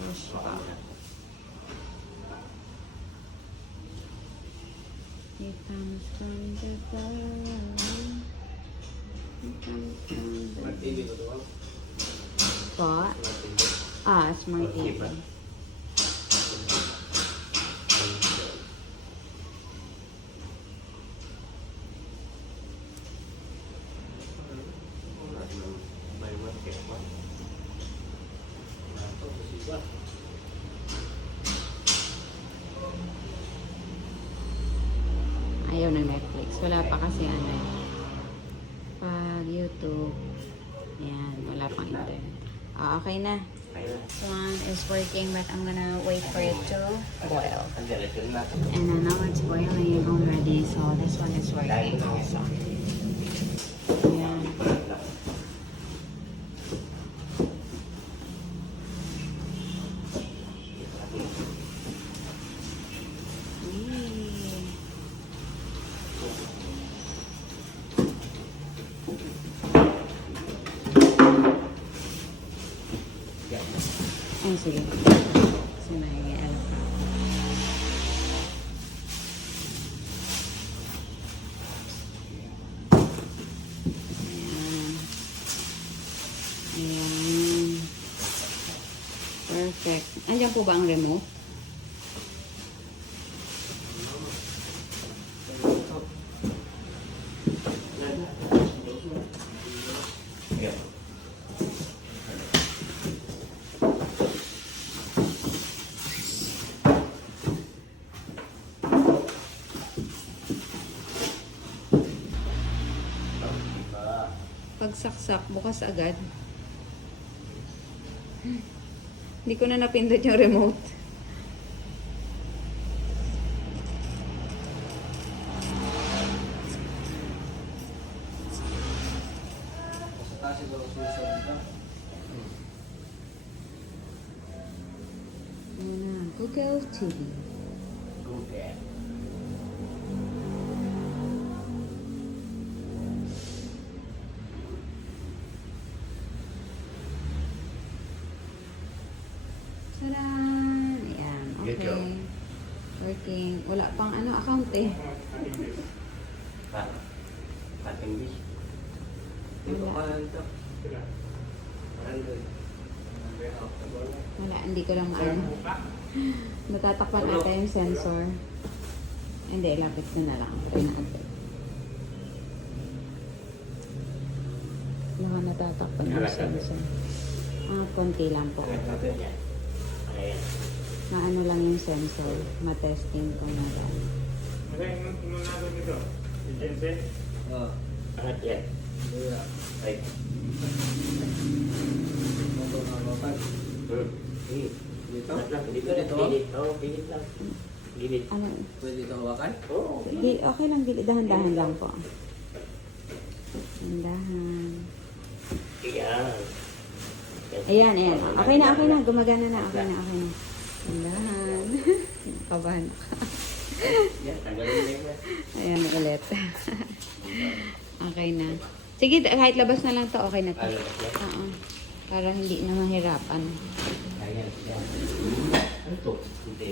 Push pa. Here comes from the flower. Here comes from the... Mag-TV ko ito. Po? Smart TV. Ayaw ng Netflix. Wala pa kasi ano. Pag YouTube. Ayan. Wala pang internet. Okay na. This one is working but I'm gonna wait for it to boil. And then now it's boiling already. So this one is working also. Ayan. Ay, sige. Kasi nag-i-ano pa. Ayan. Ayan. Perfect. Andiyan po ba ang remote? Pagsaksak, bukas agad. Hindi ko na napindot yung remote. Google TV. Google. Taran! Ayan, okay. Working. Wala pang ano, account eh. English. Wala, hindi ko lang ano. Natatakpan ata yung sensor. Hindi, lapit ko na lang. Okay na agad. Wala natatakpan yung sensor. Konti lang po. Maano lang yung sensor. Matesting ko na lang. Angat yan. Ay. Dito? Dito? Oo, pilit lang. Gilid. Ano? Pwede ito hawakan? Oo. Okay lang, dahan-dahan lang po. Dahan. Yan. Ayan, ayan. Okay na. Gumagana na. Okay na. Dahan. Kabahan ka. Yan, tanggalin na yun. Ayan ulit. Okay na. Sige, kahit labas na lang to, okay na to. Oo. Para hindi na mahirapan. Ayan. Ano to? Hindi.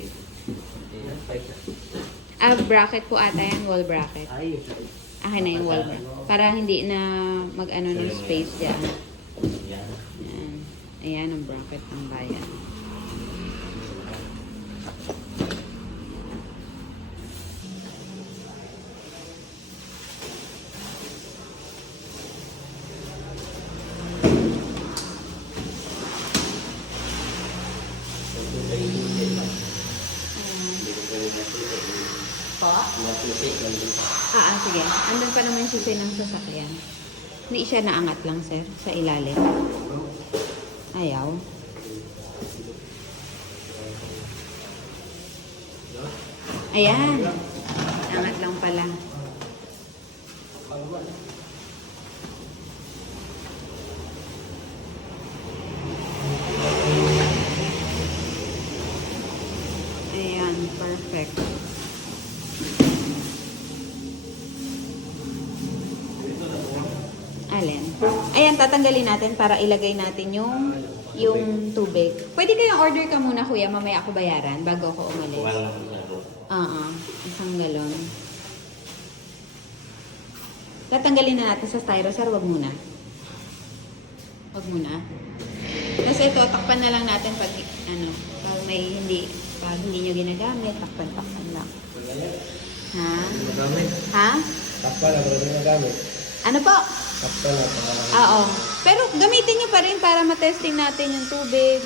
Bracket po ata yan, wall bracket. Ay, Akin na yung wall bracket. Para hindi na mag-ano ng space dyan. yan. Ayan. Ayan ang bracket ng bayan. Po? Sige. Andun pa naman siya ng sasakyan. Hindi siya naangat lang, sir, sa ilalim. Ayaw. Ayan. Angat lang pala. Ayan, perfect. Alin? Ayan, tatanggalin natin para ilagay natin yung Yung tubig. Pwede kayong order ka muna, kuya. Mamaya ako bayaran bago ako umalis. Kuha lang ako sa ako. Oo. Isang galon. Tatanggalin na natin sa styro, sir. Wag muna. Wag muna. Tapos ito, takpan na lang natin pag, pag hindi nyo ginagamit, takpan lang. Ha? Nagamit. Ha? Takpa na, wala nagamit. Ano po? Takpa na, para Oo. Pero gamitin nyo pa rin para matesting natin yung tubig.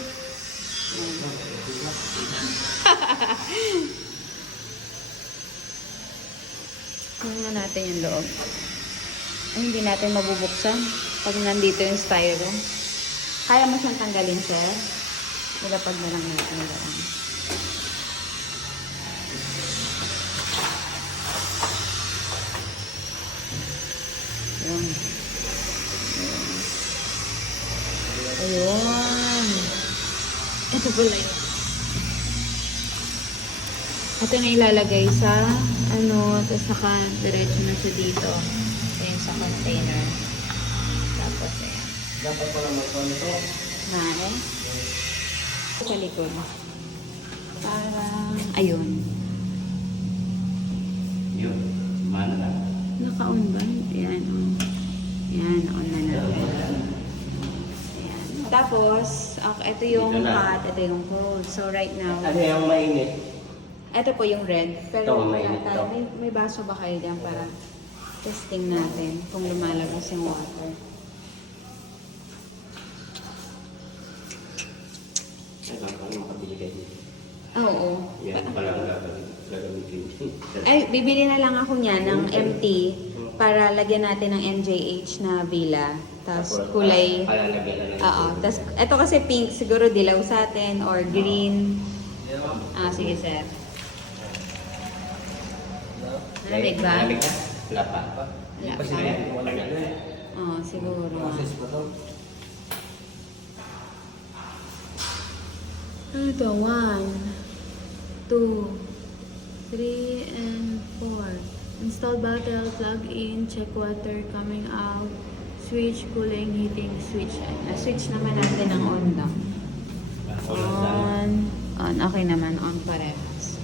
Tingnan natin yung loob. Ay, hindi natin mabubuksan pag nandito yung styro. Kaya mo siyang tanggalin, sir? Ilapag na lang natin doon. Yun. Ayun. Ito pala yun. Ito na ilalagay sa tapos naka-diretso na siya dito. Ayan sa container. Tapos ayan. dapat pala magkwento. Na sa likod. Parang, ayun. Yun. Mana lang. Naka-on ba? Ayan, on. Ayan, on na natin. Ayan. Tapos, ito yung Dito na. hot, ito yung cold. So, right now, Ano yung mainit? ito po yung red. Pero Ito, wala mainit tayo. to. May baso ba kayo dyan para testing natin kung lumalabas yung water. Saka parang makabili kayo dito. Oo. Yan pala ang gagamitin. Ay, bibili na lang ako niya ng MT para lagyan natin ng MJH na villa. Tapos kulay. Palalagyan na lang. Oo. Tapos ito kasi pink, siguro dilaw sa atin or green. Sige sir. Lamig ba? Lamig na? Wala pa. Wala Kasi pa. wala na eh. Oo, siguro. Process pa to. Ano ito? 1, 2, 3, and 4. Install bottle, plug in, check water coming out, switch, cooling, heating, switch. Switch naman natin ang on daw. On. On. Okay naman. On parehas.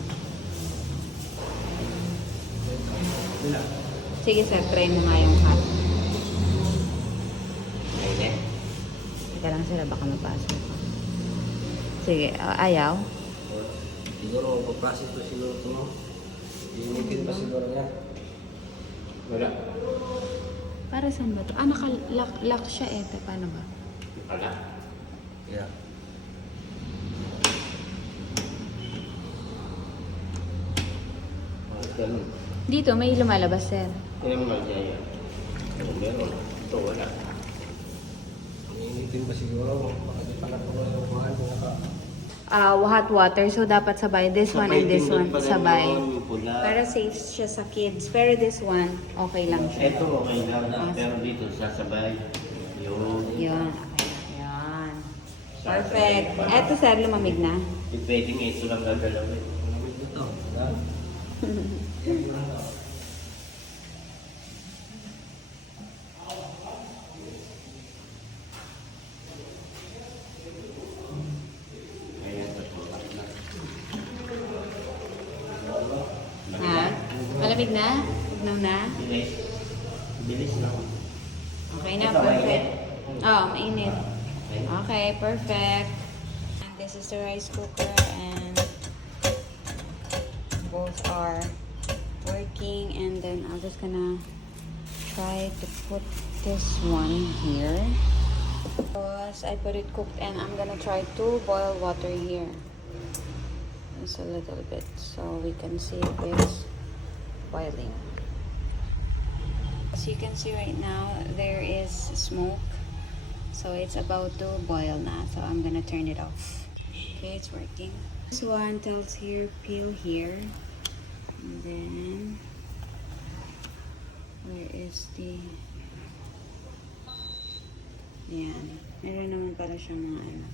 Sige sir, try mo nga yung hot. Mainit. Teka lang sir, baka mapasok. Sige, ayaw. Siguro magpa-process to siguro ito no. Iinitin pa siguro niya. Wala. Para saan ba ito? Naka-lock siya eh. Paano ba? Wala. Yeah. Ganun. Dito, may lumalabas sir. Tingnan mo lang siya yan. Meron. Ito wala. Iinitin pa siguro. Baka di pa natuloy yung kuhan. Hot water. So, dapat sabay. This one and this one. Sabay. Yung pula. Para safe siya sa kids. Pero this one, okay lang siya. Ito okay lang. Pero dito sasabay. Yun. Yun. Yan. Perfect. Eto sir, lumamig na. Pwedeng ito lang gagalawin. Malamig nito. Yan. Ayan, tatulak na. Ha? Malamig na? Tignaw na? Bilis. Bilis na. Okay na, Ito, perfect. mainit. Oh, mainit. Okay. Okay, perfect. This is the rice cooker and both are working, and then I'm just gonna try to put this one here. Because I put it cooked and I'm gonna try to boil water here. Just a little bit so we can see if it's boiling. As you can see right now, there is smoke. So it's about to boil now. So I'm gonna turn it off. Okay, it's working. This one tells here, peel here. And then, where is the... Yan. Meron naman pala siyang mga ano.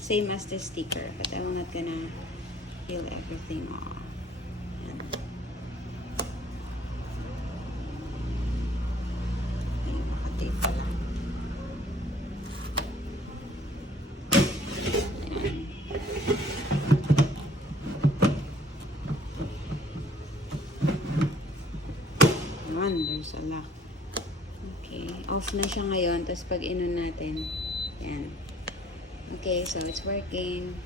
Same as the sticker. But I'm not gonna peel everything off. Yan. Ayun, nakatape pala. Yun, there's a lock. Okay, off na siya ngayon. Tapos pag inon natin, yan. Okay, so it's working.